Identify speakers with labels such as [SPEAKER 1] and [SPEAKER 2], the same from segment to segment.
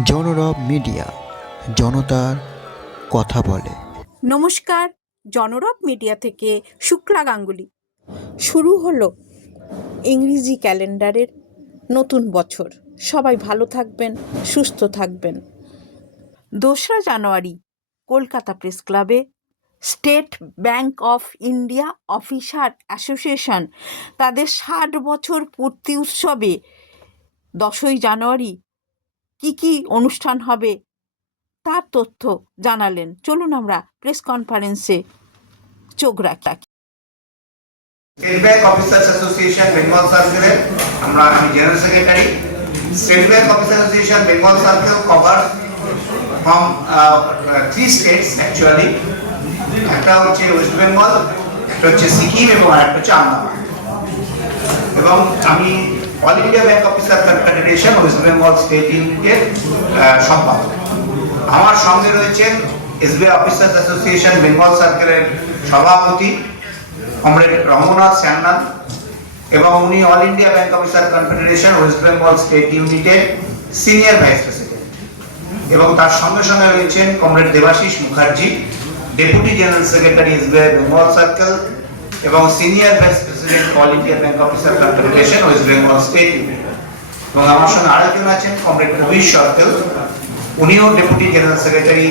[SPEAKER 1] জনরব media, জনতার কথা বলে।
[SPEAKER 2] নমস্কার, জনরব মিডিয়া থেকে শুক্লা গাঙ্গুলি। শুরু হলো ইংরেজি ক্যালেন্ডারের নতুন বছর। সবাই ভালো থাকবেন, সুস্থ থাকবেন। দোসরা জানুয়ারি, কলকাতা প্রেস ক্লাবে State Bank of India officer association তাদের ষাট বছর পূর্তি উৎসবে দশই জানুয়ারি কি কি অনুষ্ঠান হবে? তার তথ্য জানালেন। চলুন আমরা প্রেস কনফারেন্সে চোখ রাখি।
[SPEAKER 3] স্টেট অফিসার্স অ্যাসোসিয়েশন বেঙ্গল আমরা আমি general secretary State Bank officer association Bengal circle cover from three states actually একটা হচ্ছে ওয়েস্ট বেঙ্গল একটা হচ্ছে সিকিম এবং হচ্ছে আন্দামান এবং আমি All India bank officer confederation West Bengal state ইউনিটের সম্পাদক আমার সঙ্গে রয়েছেন এসবিআই অফিসার্স অ্যাসোসিয়েশন বেঙ্গল সার্কেলের সভাপতি কমরেড রমনাথ শ্যামনাথ এবং উনি all India bank officer confederation West Bengal state ইউনিটের সিনিয়র ভাইস প্রেসিডেন্ট এবং তার সঙ্গে সঙ্গে রয়েছেন comrade Debashish Mukherjee deputy general secretary SBI Bengal circle এবং senior vice president India bank officer confederation West Bengal state unit এবং আমার সঙ্গে আরেকজন আছেন কমরেড রবীশ সর্কেল। উনিও deputy general secretary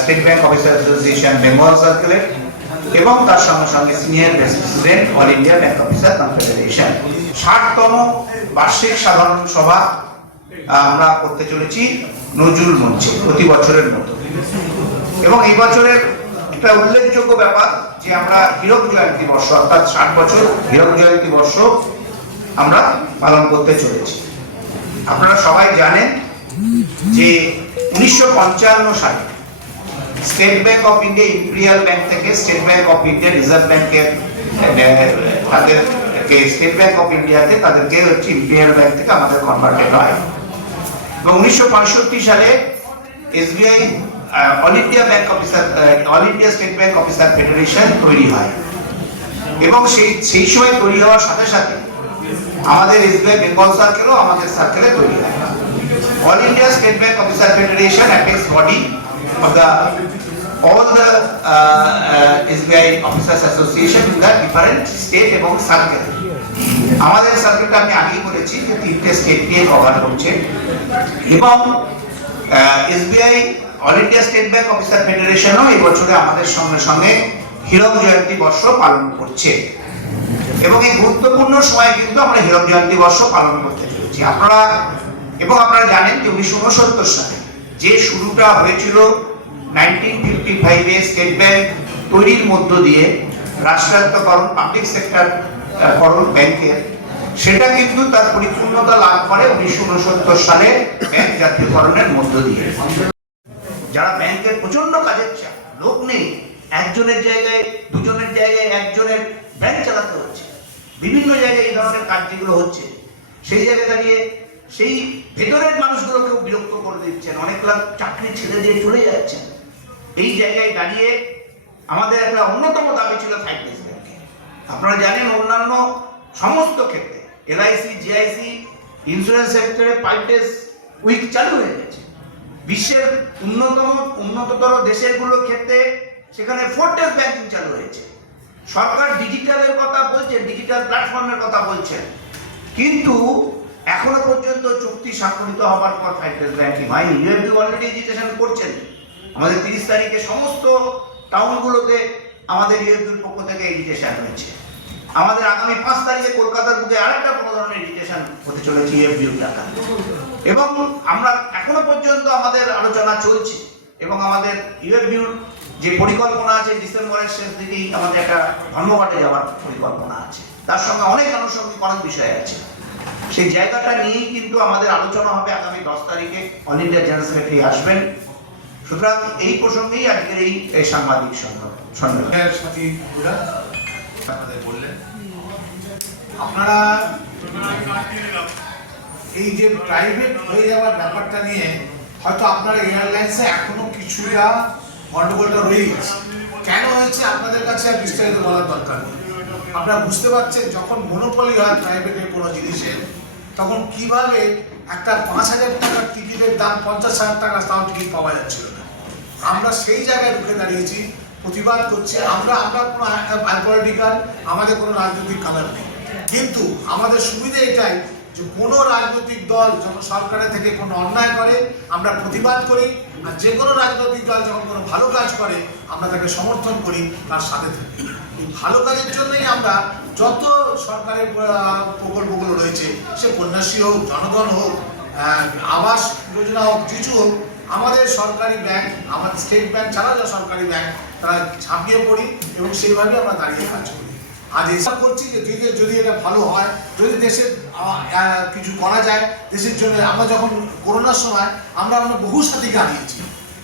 [SPEAKER 3] state bank officer association Bengal সার্কেলের এবং তার সঙ্গে সঙ্গে senior vice president all India bank officer confederation ষাটতম বার্ষিক সাধারণ সভা আমরা করতে চলেছি নজরুল মঞ্চে, প্রতি বছরের মতো। এবং এই বছরের একটা উল্লেখযোগ্য ব্যাপার যে আমরা হীরক জয়ন্তী বর্ষ, অর্থাৎ ষাট বছর হীরক জয়ন্তী বর্ষ আমরা পালন করতে চলেছি। আপনারা সবাই জানেন যে উনিশশো পঞ্চান্ন সালে state bank of India, imperial bank থেকে state bank of India, reserve ব্যাংকের তাদেরকে স্টেট ব্যাংক অফ ইন্ডিয়াতে তাদেরকে হচ্ছে ইম্পেরিয়াল ব্যাংক থেকে আমাদের কনভার্টেড হয়। এবং উনিশশো পঁয়ষট্টি সালে SBI all India bank officer all India state bank officer federation তৈরি হয়। এবং সেই সেই সময় তৈরি হওয়ার সাথে সাথে আমাদের এসবিআই বেঙ্গল সার্কেলও আমাদের সার্কেলে তৈরি হয়। All India state bank officer Federation apex body of the all the uh, uh, SBI Officers Association in the এবং সার্কেল আমাদের সার্কেলটা আমি আগেই বলেছি যে তিনটে স্টেট নিয়ে কভার করছে এবং SBI all India state bank officer ফেডারেশনও এই বছরে আমাদের সঙ্গে সঙ্গে হীরক জয়ন্তী বর্ষ পালন করছে। এবং এই গুরুত্বপূর্ণ সময় কিন্তু আমরা হীরক জয়ন্তী বর্ষ পালন করতে চলেছি। আপনারা এবং আপনারা জানেন যে উনিশশো উনসত্তর সালে যে শুরুটা হয়েছিল নাইনটিন ফিফটি ফাইভে স্টেট ব্যাংক তৈরির মধ্য দিয়ে রাষ্ট্রায়ত্তকরণ পাবলিক সেক্টর করণ ব্যাংকের, সেটা কিন্তু তার পরিপূর্ণতা লাভ করে উনিশশো উনসত্তর সালে ব্যাংক জাতীয়করণের মধ্য দিয়ে। যারা ব্যাংকের প্রচণ্ড কাজের চাপ, লোক নেই, একজনের জায়গায়, দুজনের জায়গায় একজনের ব্যাংক চালাতে হচ্ছে। বিভিন্ন জায়গায় এই ধরনের কাজ যেগুলো হচ্ছে। সেই জায়গায় দাঁড়িয়ে সেই ভেতরের মানুষগুলোকেও বিরক্ত করে দিচ্ছেন, অনেক লোক চাকরি ছেড়ে দিয়ে চলে যাচ্ছেন। এই জায়গায় দাঁড়িয়ে আমাদের একটা অন্যতম দাবি ছিল ফাইভ ব্যাংকে। আপনারা জানেন অন্যান্য সমস্ত ক্ষেত্রে, এলআইসি, জিআইসি, ইন্স্যুরেন্স সেক্টরে ফাইভ ডেজ উইক চালু হয়ে গেছে। বিশ্বের উন্নতম, উন্নততর দেশেরগুলোর ক্ষেত্রে সেখানে ফোর ডেজ ব্যাংকিং চালু হয়েছে। সরকার ডিজিটালের কথা বলছে ডিজিটাল প্ল্যাটফর্মের কথা বলছেন। কিন্তু এখনও পর্যন্ত চুক্তি স্বাক্ষরিত হবার পর ডেজ ব্যাংকিং হয়নি। ইউএফবি অলরেডি এজিটেশন করছেন। আমাদের তিরিশ তারিখে সমস্ত টাউনগুলোতে আমাদের ইউএফবির পক্ষ থেকে এজিটেশন হয়েছে। আমাদের আগামী পাঁচ তারিখে কলকাতার বুকে আরেকটা বড় ধরনের এজিটেশন হতে চলেছে ইউএফবির টাকা। এবং আমরা এখনও পর্যন্ত আমাদের আলোচনা চলছে এবং আমাদের ইউএফবিউর যে পরিকল্পনা আছে ডিসেম্বরের শেষ দিকেই আমাদের একটা ধর্মঘটে যাওয়ার পরিকল্পনা আছে। তার সঙ্গে অনেক আনুষঙ্গিক অনেক বিষয় আছে। সেই জায়গাটা নিয়েই কিন্তু আমাদের আলোচনা হবে আগামী দশ তারিখে। অল ইন্ডিয়া জেনারেল সেক্রেটারি আসবেন। সুতরাং এই প্রসঙ্গেই আজকের এই সাংবাদিক সম্মেলন
[SPEAKER 4] আপনাদের বললেন। আপনারা এই যে প্রাইভেট হয়ে যাওয়ার ব্যাপারটা নিয়ে হয়তো আপনার এয়ারলাইন্সে এখনও কিছুটা গন্ডগোলটা রয়ে গেছে। কেন হয়েছে আপনাদের কাছে আর বিস্তারিত বলার দরকার নেই। আপনারা বুঝতে পারছেন, যখন মনোপলি হয় প্রাইভেটের কোনো জিনিসের তখন কীভাবে একটা পাঁচ হাজার টাকার টিকিটের দাম পঞ্চাশ হাজার টাকা, তাও টিকিট পাওয়া যাচ্ছিল না। আমরা সেই জায়গায় রুখে দাঁড়িয়েছি, প্রতিবাদ করছি, আমরা আমরা কোনো পলিটিক্যাল আমাদের কোনো রাজনৈতিক কালার নেই। কিন্তু আমাদের সুবিধা এটাই যে কোনো রাজনৈতিক দল যখন সরকারের থেকে কোনো অন্যায় করে, আমরা প্রতিবাদ করি, আর যে কোনো রাজনৈতিক দল যখন কোনো ভালো কাজ করে, আমরা তাকে সমর্থন করি তার সাথে থাকি। এই ভালো কাজের জন্যই আমরা যত সরকারের প্রকল্পগুলো রয়েছে, সে কন্যাশ্রী হোক, জনগণ হোক আবাস যোজনা হোক, কিছু হোক, আমাদের সরকারি ব্যাংক, আমাদের স্টেট ব্যাংক ছাড়া যা সরকারি ব্যাংক, তারা ঝাঁপিয়ে পড়ি এবং সেইভাবে আমরা দাঁড়িয়ে কাজ করি। আজ এসব করছি যে যদি যদি এটা ভালো হয়, যদি দেশের কিছু করা যায় দেশের জন্য। আমরা যখন করোনার সময়, আমরা আমরা বহু সাথীকে হারিয়েছি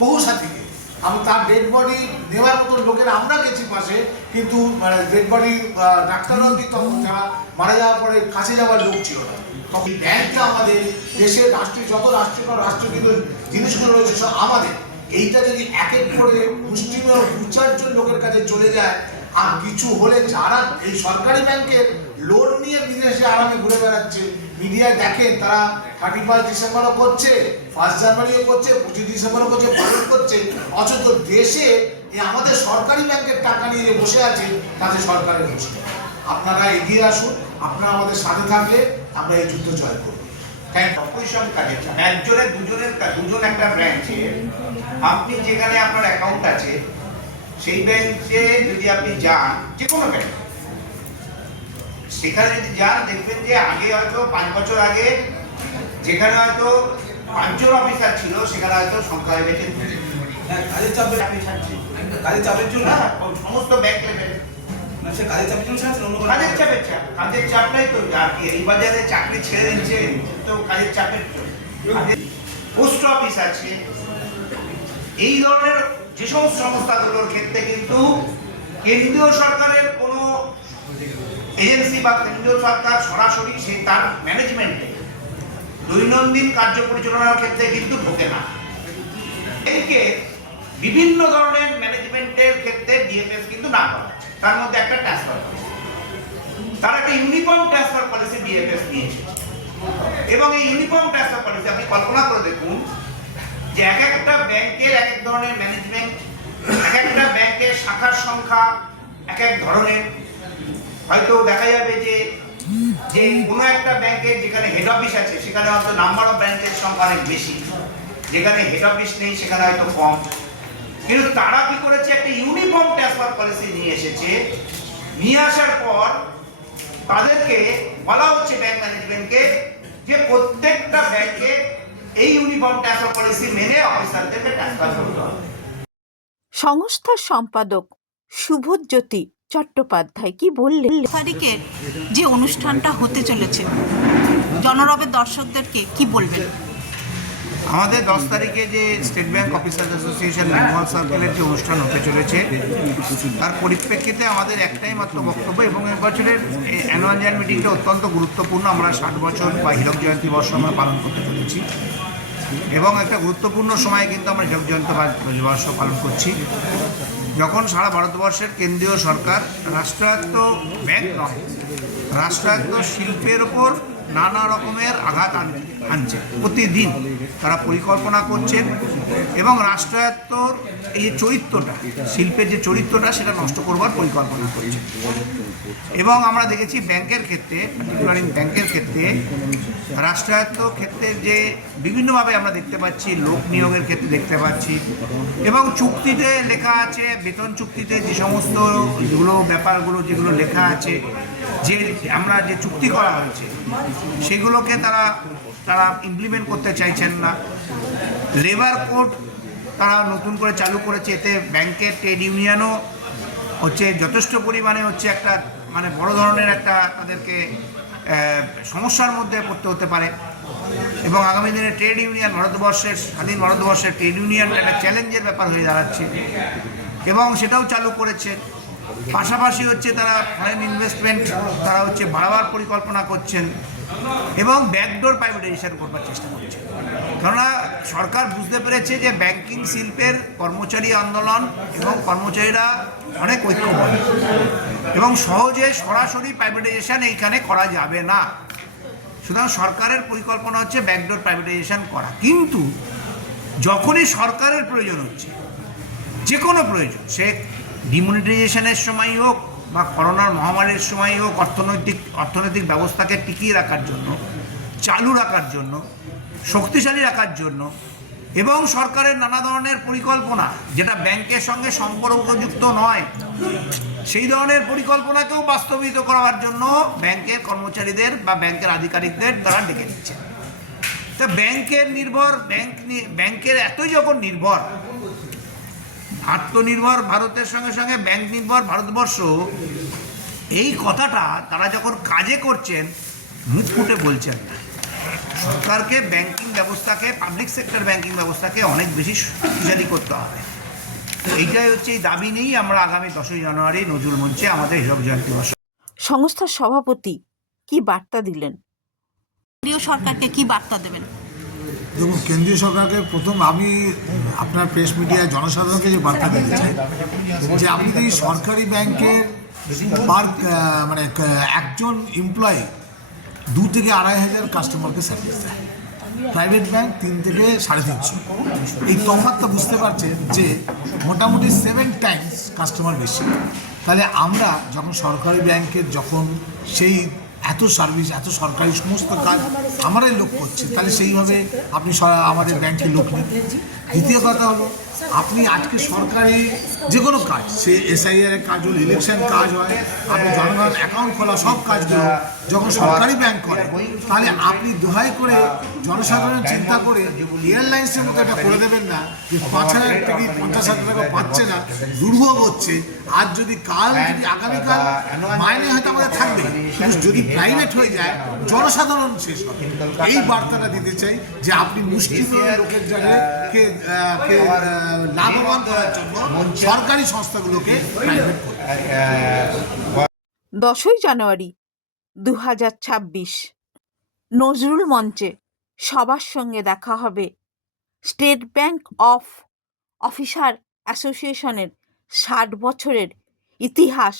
[SPEAKER 4] বহু সাথীকে। আমি তার ডেড বডি নেওয়ার মতো লোকের আমরা গেছি পাশে, কিন্তু মানে ডেড বডি ডাক্তাররাও তখন যারা মারা যাওয়ার পরে কাছে যাওয়ার লোক ছিল না। তখন ব্যাংকটা আমাদের, দেশের রাষ্ট্রীয়, যত রাষ্ট্রীয় রাষ্ট্রীয় জিনিসগুলো রয়েছে, সব আমাদের। এইটা যদি এক এক করে মুসলিমের দু চারজন লোকের কাছে চলে যায়, আর কিছু হলে যারা এই সরকারি ব্যাংকের লোন নিয়ে বিদেশে আরামে ঘুরে বেড়াচ্ছে। মিডিয়ায় দেখেন তারা থার্টি ফার্স্ট ডিসেম্বরও করছে ফার্স্ট জানুয়ারিও করছে, পঁচিশ ডিসেম্বরও করছে পালন করছে। অথচ দেশে আমাদের সরকারি ব্যাংকের টাকা নিয়ে বসে আছে, তাতে সরকারের নেই। আপনারা এগিয়ে আসুন, আপনারা আমাদের সাথে থাকলে আমরা এই যুদ্ধ জয় করব।
[SPEAKER 3] একজনের, দুজনের দুজন একটা ব্রাঞ্চে আপনি যেখানে আপনার অ্যাকাউন্ট আছে, সেই ব্যাংকে যদি আপনি যান যে কোনো ব্যাংক সেখানে যদি যান দেখবেন যে আগে হয়তো পাঁচ বছর আগে যেখানে হয়তো পাঁচজন অফিসার ছিল সেখানে হয়তো সংখ্যা হয়ে গেছে।
[SPEAKER 5] হ্যাঁ, কাজের চাপে। কাজের চাপের জন্য?
[SPEAKER 3] সমস্ত ব্যাংক লেভেলে।
[SPEAKER 5] কাজের চাপের
[SPEAKER 3] কাজের চাপ কাজের তো আর কি এই বাজারে চাকরি ছেড়ে দিচ্ছে তো কাজের চাপের পোস্ট অফিস আছে। এই ধরনের যে সমস্ত সংস্থাগুলোর ক্ষেত্রে কিন্তু কেন্দ্রীয় সরকারের কোনো এজেন্সি বা কেন্দ্রীয় সরকার সরাসরি সে তার ম্যানেজমেন্টে দৈনন্দিন কার্য পরিচালনার ক্ষেত্রে কিন্তু ঢোকে না। একে বিভিন্ন ধরনের ম্যানেজমেন্টের ক্ষেত্রে ডিএফএস কিন্তু না করা। তার মধ্যে একটা ট্রান্সফার তার একটা ইউনিফর্ম ট্রান্সফার পলিসি ডিএফএস নিয়ে এসেছে। এবং এই ইউনিফর্ম ট্রান্সফার পলিসি আপনি কল্পনা করে দেখুন যে এক একটা ব্যাংকের এক এক ধরনের ম্যানেজমেন্ট এক একটা ব্যাংকের শাখার সংখ্যা এক এক ধরনের। হয়তো দেখা যাবে যে যে কোনো একটা ব্যাংকের যেখানে হেড অফিস আছে, সেখানে হয়তো নাম্বার অফ ব্রাঞ্চের সংখ্যা অনেক বেশি। যেখানে হেড অফিস নেই, সেখানে হয়তো কম। কিন্তু তারা কি করেছে? একটা ইউনিফর্ম ট্রান্সফার পলিসি নিয়ে এসেছে। নিয়ে আসার পর তাদেরকে বলা হচ্ছে ব্যাংক ম্যানেজমেন্টকে যে প্রত্যেকটা ব্যাংকে এই ইউনিফর্ম ট্রান্সফার পলিসি মেনে অফিসারদেরকে ট্রান্সফার করতে হবে।
[SPEAKER 2] সংস্থার সম্পাদক শুভজ্যোতি চট্টোপাধ্যায় কি বললেন তারিখের যে অনুষ্ঠানটা হতে চলেছে জনরবের দর্শকদেরকে কি বলবেন?
[SPEAKER 3] আমাদের দশ তারিখে যে state bank officers association Bengal সার্কেলের যে অনুষ্ঠান হতে চলেছে তার পরিপ্রেক্ষিতে আমাদের একটাই মাত্র বক্তব্য এবং এবছরের অ্যানুয়াল জয়েন্ট মিটিংটা অত্যন্ত গুরুত্বপূর্ণ। আমরা ষাট বছর বা হীরক জয়ন্তী বর্ষ আমরা পালন করতে চলেছি। এবং একটা গুরুত্বপূর্ণ সময়ে কিন্তু আমরা হীরক জয়ন্তী বর্ষ পালন করছি। যখন সারা ভারতবর্ষের কেন্দ্রীয় সরকার রাষ্ট্রায়ত্ত ব্যাংক নয়, রাষ্ট্রায়ত্ত শিল্পের ওপর নানা রকমের আঘাত আন- আনছে। প্রতিদিন তারা পরিকল্পনা করছেন এবং রাষ্ট্রায়ত্তর এই চরিত্রটা, শিল্পের যে চরিত্রটা, সেটা নষ্ট করবার পরিকল্পনা করছে। এবং আমরা দেখেছি ব্যাংকের ক্ষেত্রে পার্টিকুলার ব্যাংকের ক্ষেত্রে রাষ্ট্রায়ত্ত ক্ষেত্রে যে বিভিন্নভাবে আমরা দেখতে পাচ্ছি, লোক নিয়োগের ক্ষেত্রে দেখতে পাচ্ছি, এবং চুক্তিতে লেখা আছে, বেতন চুক্তিতে যে সমস্ত যেগুলো ব্যাপারগুলো যেগুলো লেখা আছে, যে আমরা যে চুক্তি করা হয়েছে, সেগুলোকে তারা তারা ইমপ্লিমেন্ট করতে চাইছেন না। লেবার কোড তারা নতুন করে চালু করেছে। এতে ব্যাংকের ট্রেড ইউনিয়নও হচ্ছে যথেষ্ট পরিমাণে হচ্ছে একটা মানে বড় ধরনের একটা তাদেরকে সমস্যার মধ্যে পড়তে হতে পারে। এবং আগামী দিনে ট্রেড ইউনিয়ন ভারতবর্ষের, স্বাধীন ভারতবর্ষের ট্রেড ইউনিয়নটা একটা চ্যালেঞ্জের ব্যাপার হয়ে দাঁড়াচ্ছে। এবং সেটাও চালু করেছে। পাশাপাশি হচ্ছে তারা ফরেন ইনভেস্টমেন্ট তারা হচ্ছে বাড়াবার পরিকল্পনা করছেন। এবং ব্যাকডোর প্রাইভেটাইজেশন করবার চেষ্টা করছে। কেননা সরকার বুঝতে পেরেছে যে ব্যাংকিং শিল্পের কর্মচারী আন্দোলন এবং কর্মচারীরা অনেক ঐক্যবদ্ধ। এবং সহজে সরাসরি প্রাইভেটাইজেশন এইখানে করা যাবে না। সুতরাং সরকারের পরিকল্পনা হচ্ছে ব্যাকডোর প্রাইভেটাইজেশন করা। কিন্তু যখনই সরকারের প্রয়োজন হচ্ছে যে কোনো প্রয়োজন, সে ডিমনিটাইজেশনের সময় হোক বা করোনার মহামারীর সময় হোক অর্থনৈতিক অর্থনৈতিক ব্যবস্থাকে টিকিয়ে রাখার জন্য, চালু রাখার জন্য, শক্তিশালী রাখার জন্য এবং সরকারের নানা ধরনের পরিকল্পনা, যেটা ব্যাংকের সঙ্গে সম্পর্কযুক্ত নয়, সেই ধরনের পরিকল্পনাকেও বাস্তবিত করার জন্য ব্যাংকের কর্মচারীদের বা ব্যাংকের আধিকারিকদের দ্বারা ডেকে নিচ্ছে। তা ব্যাংকের নির্ভর, ব্যাংক ব্যাংকের এতই যখন নির্ভর আত্মনির্ভর ভারতের সঙ্গে সঙ্গে ব্যাংক নির্ভর ভারতবর্ষ এই কথাটা তারা যখন কাজে করছেন মুখ ফুটে বলছেন না। সরকারকে ব্যাংকিং ব্যবস্থাকে পাবলিক সেক্টর ব্যাংকিং ব্যবস্থাকে অনেক বেশি শক্তিশালী করতে হবে। তো এইটাই হচ্ছে এই দাবি নিয়েই আমরা আগামী দশই জানুয়ারি নজরুল মঞ্চে আমাদের হীরক জয়ন্তী
[SPEAKER 2] সংস্থার সভাপতি কি বার্তা দিলেন? কেন্দ্রীয় সরকারকে কি বার্তা দেবেন?
[SPEAKER 4] দেখুন, কেন্দ্রীয় সরকারকে প্রথম আমি, আপনার প্রেস মিডিয়ায় জনসাধারণকে যে বার্তা দিতে চাই, যে আপনি যদি সরকারি ব্যাংকের পার মানে একজন এমপ্লয়ি দু থেকে আড়াই হাজার কাস্টমারকে সার্ভিস দেয়। প্রাইভেট ব্যাংক তিন থেকে সাড়ে তিনশো। এই তফাৎটা বুঝতে পারছেন যে মোটামুটি সেভেন টাইমস কাস্টমার বেশি। তাহলে আমরা যখন সরকারি ব্যাংকের যখন সেই এত সার্ভিস এত সরকারি সমস্ত কাজ আমারাই লোক করছে। তাহলে সেইভাবে আপনি আমাদের ব্যাংকে লোক নিন। দ্বিতীয় কথা হলো আপনি আজকে সরকারি যে কোনো কাজ সে এসআইআর এর কাজ হলো ইলেকশন কাজ হয়, আপনি জনগণ অ্যাকাউন্ট খোলা সব কাজগুলো যখন সরকারি ব্যাংক করে, তাহলে আপনি দোহাই করে জনসাধারণ চিন্তা করে এয়ারলাইন্সের মতো এটা করে দেবেন না যে পাঁচ হাজার থেকে পঞ্চাশ হাজার টাকা পাচ্ছে না, দুর্ভোগ হচ্ছে। আর যদি কাল, যদি আগামীকাল মাইনে হয়তো আমাদের থাকবে যদি প্রাইভেট হয়ে যায়, জনসাধারণ শেষ হবে। এই বার্তাটা দিতে চাই যে আপনি মুষ্টিমেয় লোকের জায়গায় কে লাভবান করার জন্য সরকারি সংস্থাগুলোকে
[SPEAKER 2] দশই জানুয়ারি দু হাজার ছাব্বিশ। নজরুল মঞ্চে সবার সঙ্গে দেখা হবে স্টেট ব্যাংক অফ অফিসার অ্যাসোসিয়েশনের ষাট বছরের ইতিহাস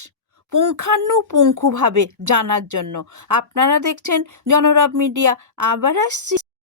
[SPEAKER 2] পুঙ্খানুপুঙ্খুভাবে জানার জন্য। আপনারা দেখছেন জনরব মিডিয়া, আবার আসছি।